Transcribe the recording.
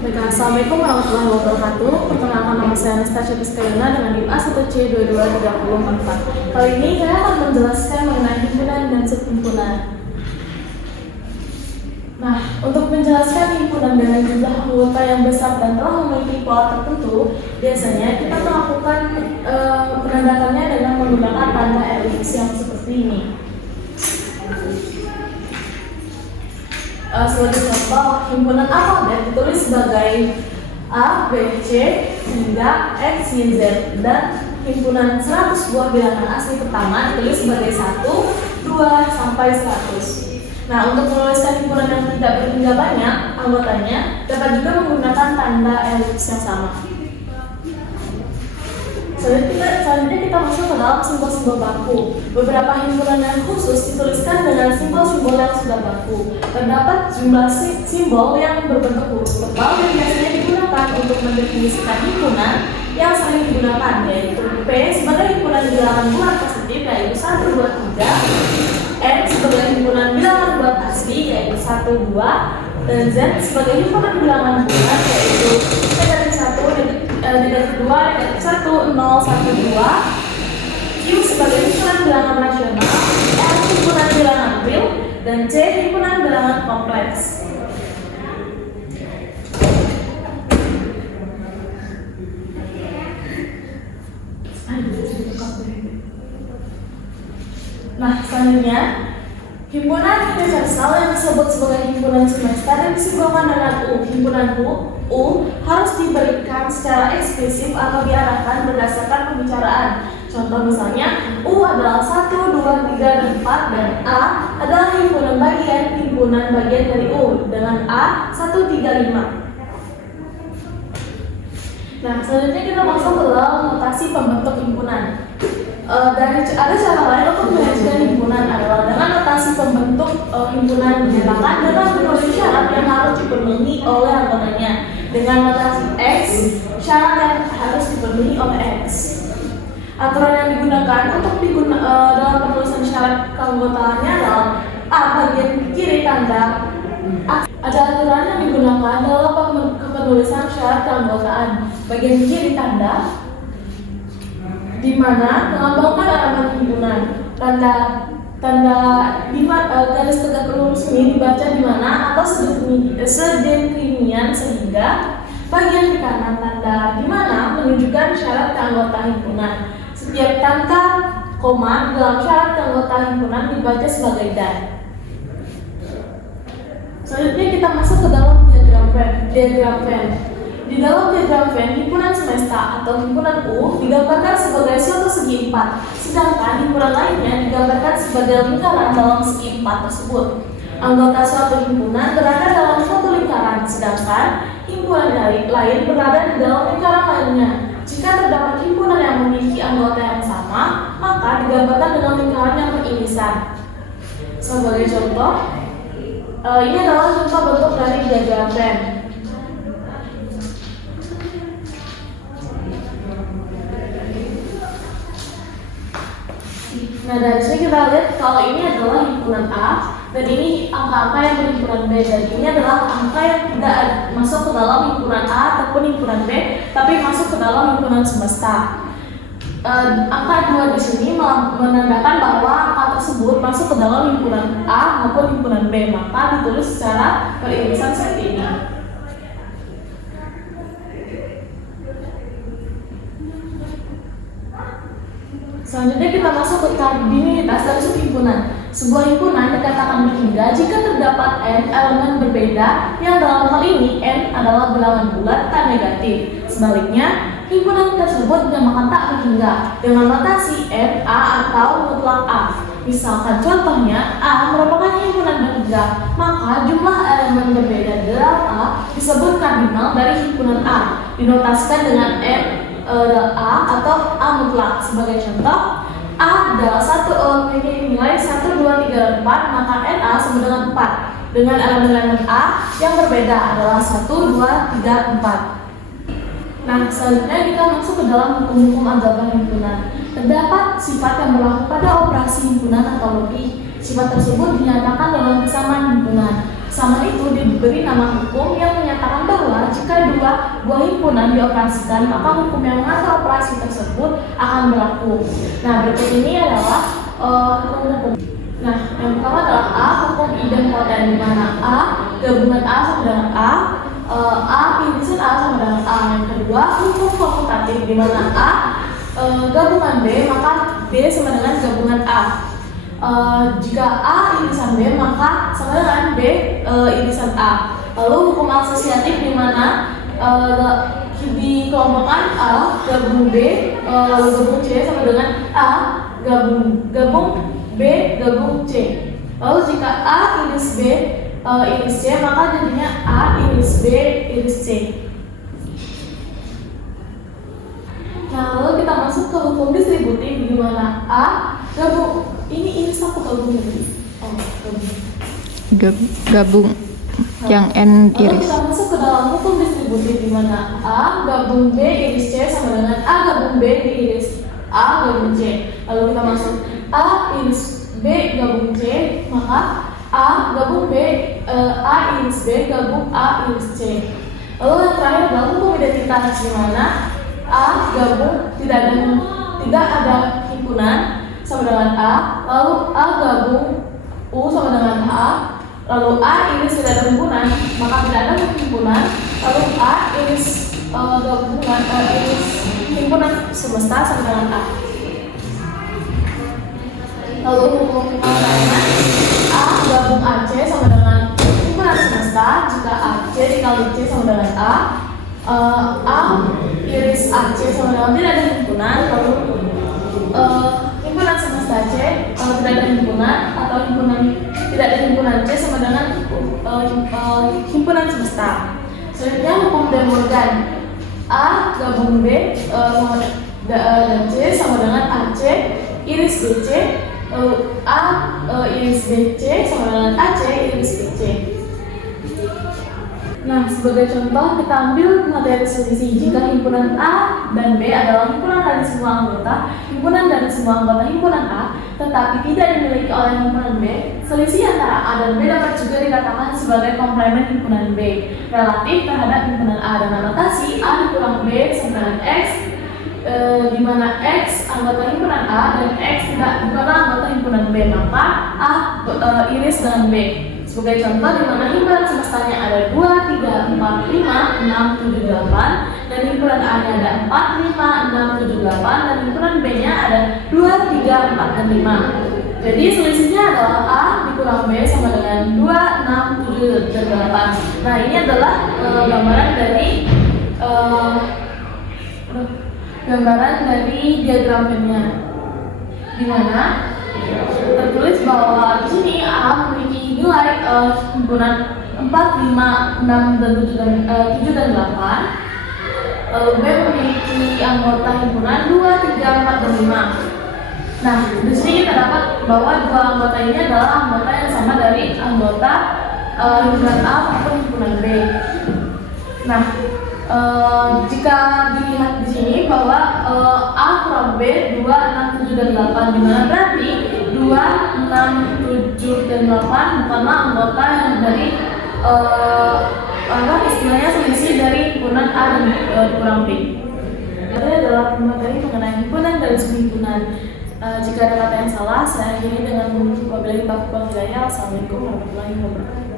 Baik, Assalamualaikum warahmatullahi wabarakatuh. Perkenalkan, nama saya Anastasia Piskayana dengan NIM A1C2234. Kali ini saya akan menjelaskan mengenai himpunan dan subhimpunan. Nah, untuk menjelaskan himpunan dengan jumlah anggota yang besar dan telah memiliki pola tertentu, biasanya kita melakukan penandatannya dengan menggunakan tanda elips yang seperti ini. Sebagai contoh, himpunan alfabet ditulis sebagai A, B, C, hingga X, Y, Z, dan himpunan 100 buah bilangan asli pertama ditulis sebagai 1, 2, sampai 100. Nah, untuk menuliskan himpunan yang tidak berhingga banyak anggotanya, dapat juga menggunakan tanda elips yang sama. Selanjutnya kita masuk ke dalam simbol-simbol baku. Beberapa himpunan yang khusus dituliskan dengan simbol-simbol yang sudah baku. Terdapat jumlah simbol yang berbentuk huruf tebal yang biasanya digunakan untuk mendefinisikan himpunan yang sering digunakan, yaitu P sebagai himpunan bilangan bulat positif yaitu 1, 2, 3, N sebagai himpunan bilangan bulat asli yaitu 1, 2, dan Z sebagai himpunan bilangan bulat yaitu negatif 1, negatif 2, negatif 1, 0, 1, 2, Q sebagai himpunan bilangan rasional, R himpunan bilangan real, dan C himpunan bilangan kompleks. Nah, selanjutnya himpunan universal yang disebut sebagai himpunan semesta dan disimbolkan dengan U. Himpunan U harus diberikan secara eksplisif atau diarahkan berdasarkan pembicaraan. Contoh misalnya, U adalah 1, 2, 3, dan 4, dan A adalah himpunan bagian dari U dengan A 1, 3, 5. Nah, selanjutnya kita masuk ke dalam notasi pembentuk himpunan. Ada cara lain untuk mengajukan himpunan adalah dengan notasi pembentuk himpunan menyatakan dengan menulis syarat yang harus dipenuhi oleh anggotanya. Dengan notasi X, syarat yang harus dipenuhi oleh X. Aturan yang digunakan untuk dalam penulisan syarat keanggotaannya adalah A bagian kiri tanda A. Ada aturan yang digunakan dalam penulisan syarat keanggotaan. Bagian kiri tanda di mana melambangkan alamat himpunan. Tanda garis tegak lurus ini dibaca di mana atau sedemikian sehingga bagian di kanan tanda di mana menunjukkan syarat keanggota himpunan. Setiap tanda koma dalam syarat keanggota himpunan dibaca sebagai dan. Selanjutnya kita masuk ke dalam diagram Venn. Di dalam diagram Venn, himpunan semesta atau himpunan U digambarkan sebagai suatu segi empat, sedangkan himpunan lainnya digambarkan sebagai lingkaran dalam segi empat tersebut. Anggota suatu himpunan berada dalam suatu lingkaran, sedangkan himpunan lain berada di dalam lingkaran lainnya. Jika terdapat himpunan yang memiliki anggota yang sama, maka digambarkan dengan lingkaran yang beririsan. Sebagai contoh, ini adalah contoh bentuk dari diagram Venn. Nah, dari sini kita lihat kalau ini adalah himpunan A dan ini angka-angka yang berhimpunan B, dan ini adalah angka yang tidak masuk ke dalam himpunan A ataupun himpunan B, tapi masuk ke dalam himpunan semesta. Angka 2 di sini menandakan bahwa angka tersebut masuk ke dalam himpunan A maupun himpunan B, maka ditulis secara beririsan seperti ini. Selanjutnya kita masuk ke kardinalitas dan subhimpunan. Sebuah himpunan dikatakan berhingga jika terdapat n elemen berbeda yang dalam hal ini n adalah bilangan bulat tak negatif. Sebaliknya, himpunan tersebut dinamakan tak berhingga dengan notasi n, a atau mutlak a. Misalkan contohnya A merupakan himpunan berhingga, maka jumlah elemen berbeda dalam A disebut kardinal dari himpunan A, dinotasikan dengan n A atau A mutlak. Sebagai contoh, A adalah satu memiliki nilai 1, 2, 3, 4, maka NA sama dengan 4. Dengan elemen-elemen A yang berbeda adalah 1, 2, 3, 4. Nah, selanjutnya kita masuk ke dalam hukum-hukum aljabar himpunan. Terdapat sifat yang berlaku pada operasi himpunan atau lebih. Sifat tersebut dinyatakan dalam kesamaan himpunan. Kesamaan itu diberi nama hukum yang menyatakan bahwa jika sebuah himpunan dioperasikan, maka hukum yang mengatur operasi tersebut akan berlaku. Nah, berikut ini adalah hukum-hukum. Nah, yang pertama adalah A, hukum idempoten, di mana A gabungan A sama dengan A irisan A sama dengan A. Yang kedua, hukum komutatif, di mana A gabungan B, maka B sama dengan gabungan A. Jika A irisan B, maka sama dengan B irisan A. Lalu hukum asosiatif, di mana dikelompokkan A gabung B lalu gabung C sama dengan A gabung B gabung C. Lalu jika A iris B iris C, maka jadinya A iris B iris C. Nah, lalu kita masuk ke hukum distributif, di mana A gabung ini iris apa gabung ini? Gabung yang N Lalu iris. kita masuk ke dalam hukum distributif, di mana A gabung B iris C sama dengan A gabung B diiris A gabung C. Lalu kita masuk A iris B gabung C, maka A gabung B A iris B gabung A iris C. Lalu yang terakhir adalah hukum identitas, di mana A gabung tidak ada himpunan sama dengan A, lalu A gabung U sama dengan A, lalu A iris tidak ada himpunan, maka tidak ada himpunan, lalu A iris gabungan iris himpunan semesta sama dengan A. Lalu hukum lainnya, A gabung AC sama dengan himpunan semesta jika AC dikali C sama dengan A iris AC sama dengan tidak ada himpunan, lalu himpunan semesta C tidak ada himpunan, atau tidak ada himpunan C sama dengan himpunan semesta. Selanjutnya hukum De Morgan, A gabung B dan C sama dengan AC iris BC, lalu A iris BC sama dengan AC iris BC. Nah, sebagai contoh kita ambil materi selisih. Jika himpunan A dan B adalah himpunan dari semua anggota himpunan A, tetapi tidak dimiliki oleh himpunan B, selisih antara A dan B dapat juga dikatakan sebagai komplemen himpunan B relatif terhadap himpunan A dengan notasi A dikurang B sama dengan X, di mana X anggota himpunan A dan X bukanlah anggota himpunan B, maka A iris dengan B. Sebagai contoh, di mana himpunan semestanya ada 2, 3, 4, 5, 6, 7, 8, dan himpunan A-nya ada 4, 5, 6, 7, 8, dan himpunan B-nya ada 2, 3, 4, dan 5. Jadi selisihnya adalah A dikurang B sama dengan 2, 6, 7, dan 8. Nah, ini adalah gambaran dari diagram Venn-nya, di mana tertulis bahwa di sini A memiliki nilai himpunan 4, 5, 6, dan 7 dan 8. Lalu B memiliki anggota himpunan 2, 3, 4, dan 5. Nah, di sini kita dapat bahwa dua anggota ini adalah anggota yang sama dari anggota himpunan A maupun himpunan B. Nah, jika dilihat di sini bahwa A kurang B 2, 6, 7, dan 8, dimana berarti 2, 6, 7, dan 8 bukanlah anggota yang dari istilahnya selisih dari himpunan A dan dikurang B. Ini adalah materi mengenai himpunan dan subhimpunan. Jika ada kata yang salah, saya akhiri dengan wabillahi taufiq wal hidayah. Assalamualaikum warahmatullahi wabarakatuh.